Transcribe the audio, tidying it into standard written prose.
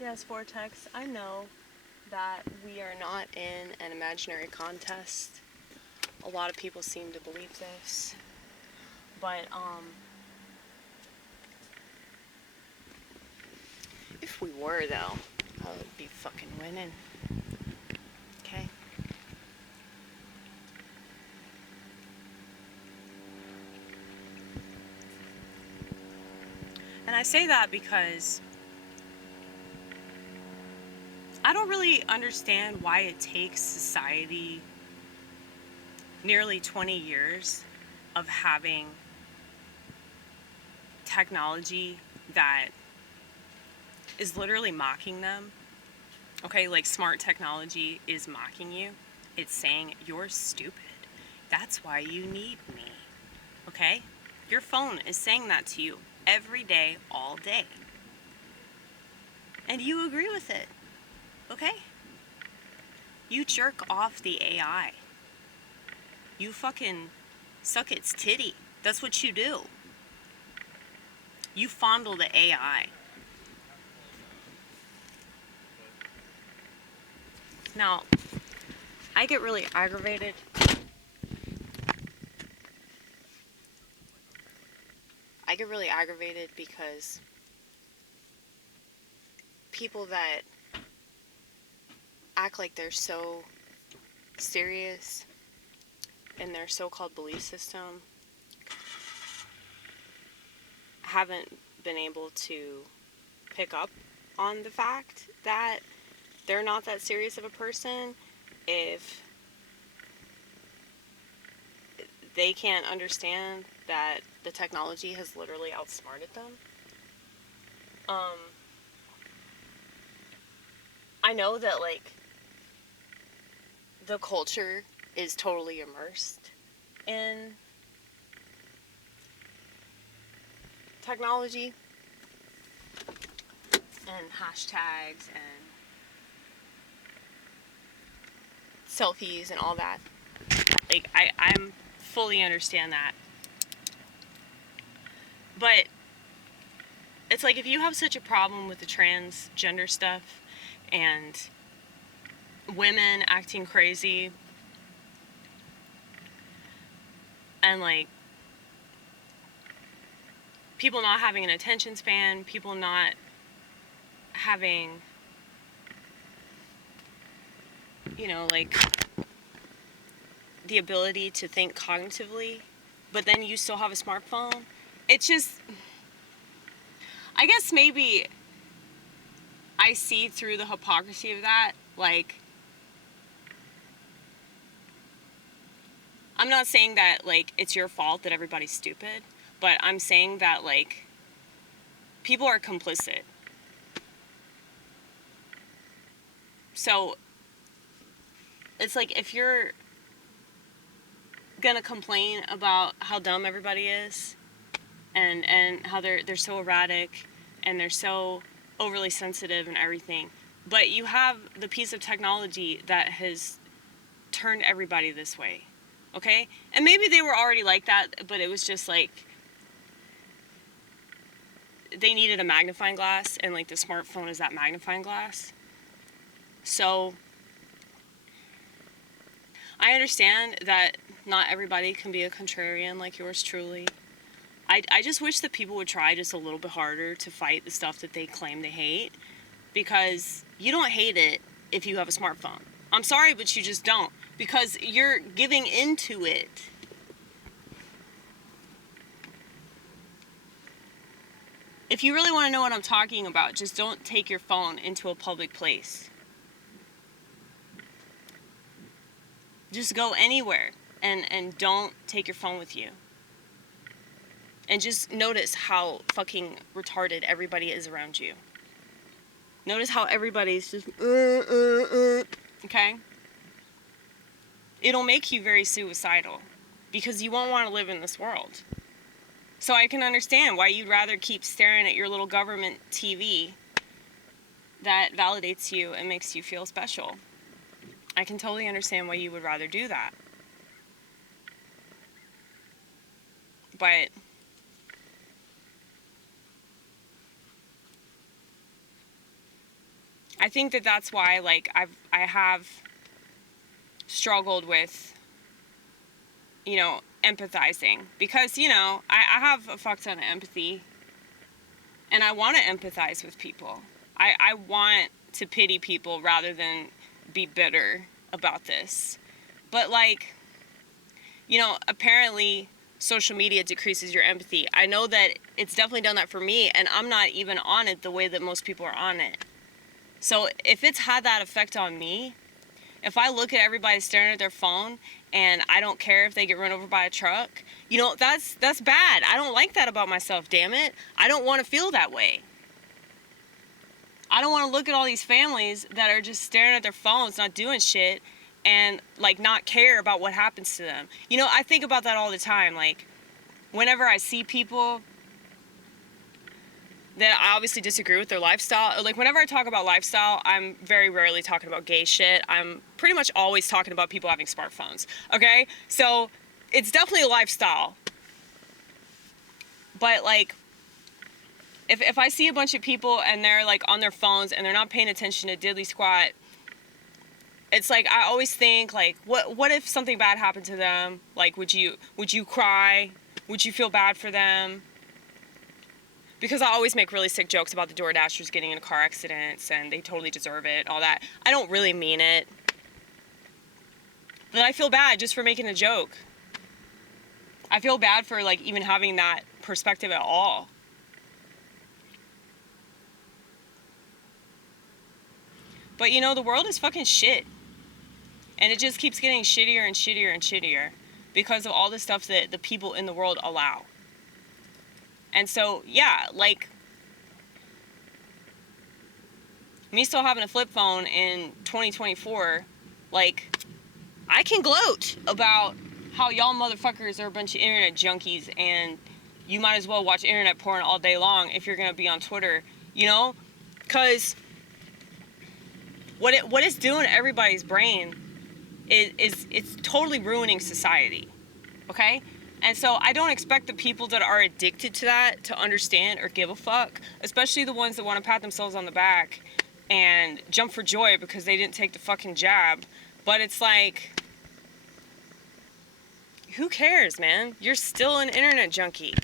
Yes, Vortex, I know that we are not in an imaginary contest. A lot of people seem to believe this. But, if we were, though, I would be fucking winning. Okay? And I say that because I don't really understand why it takes society nearly 20 years of having technology that is literally mocking them. Okay, like smart technology is mocking you. It's saying you're stupid. That's why you need me. Okay? Your phone is saying that to you every day, all day. And you agree with it. Okay? You jerk off the AI. You fucking suck its titty. That's what you do. You fondle the AI. Now, I get really aggravated. Because people that act like they're so serious in their so-called belief system haven't been able to pick up on the fact that they're not that serious of a person if they can't understand that the technology has literally outsmarted them. I know that, like, the culture is totally immersed in technology and hashtags and selfies and all that. Like, I'm fully understand that. But it's like, if you have such a problem with the transgender stuff and women acting crazy and, like, people not having an attention span, people not having, you know, like, the ability to think cognitively, but then you still have a smartphone, it's just, I guess maybe I see through the hypocrisy of that. Like, I'm not saying that, like, it's your fault that everybody's stupid, but I'm saying that, like, people are complicit. So, it's like, if you're gonna complain about how dumb everybody is and how they're so erratic and they're so overly sensitive and everything, but you have the piece of technology that has turned everybody this way, okay? And maybe they were already like that, but it was just like they needed a magnifying glass, and, like, the smartphone is that magnifying glass. So I understand that not everybody can be a contrarian like yours truly. I just wish that people would try just a little bit harder to fight the stuff that they claim they hate, because you don't hate it if you have a smartphone. I'm sorry, but you just don't, because you're giving into it. If you really want to know what I'm talking about, just don't take your phone into a public place. Just go anywhere and don't take your phone with you. And just notice how fucking retarded everybody is around you. Notice how everybody's just, okay? It'll make you very suicidal, because you won't want to live in this world. So I can understand why you'd rather keep staring at your little government TV that validates you and makes you feel special. I can totally understand why you would rather do that. But I think that that's why, like, I have struggled with, you know, empathizing. Because, you know, I have a fuck ton of empathy. And I want to empathize with people. I want to pity people rather than be bitter about this. But, like, you know, apparently social media decreases your empathy. I know that it's definitely done that for me, and I'm not even on it the way that most people are on it. So if it's had that effect on me, if I look at everybody staring at their phone and I don't care if they get run over by a truck, you know, that's bad. I don't like that about myself, damn it. I don't want to feel that way. I don't want to look at all these families that are just staring at their phones, not doing shit, and, like, not care about what happens to them. You know, I think about that all the time. Like, whenever I see people that I obviously disagree with their lifestyle, or, like, whenever I talk about lifestyle, I'm very rarely talking about gay shit. I'm pretty much always talking about people having smartphones, okay? So, it's definitely a lifestyle. But, like, if I see a bunch of people and they're, like, on their phones and they're not paying attention to diddly squat, it's like, I always think, like, what if something bad happened to them? Like, would you cry? Would you feel bad for them? Because I always make really sick jokes about the DoorDashers getting into car accidents and they totally deserve it, all that. I don't really mean it. But I feel bad just for making a joke. I feel bad for, like, even having that perspective at all. But, you know, the world is fucking shit. And it just keeps getting shittier and shittier and shittier because of all the stuff that the people in the world allow. And so, yeah, like, me still having a flip phone in 2024, like, I can gloat about how y'all motherfuckers are a bunch of internet junkies and you might as well watch internet porn all day long if you're gonna be on Twitter, you know? Because what it's doing to everybody's brain is it's totally ruining society, okay? And so I don't expect the people that are addicted to that to understand or give a fuck, especially the ones that want to pat themselves on the back and jump for joy because they didn't take the fucking jab. But it's like, who cares, man? You're still an internet junkie.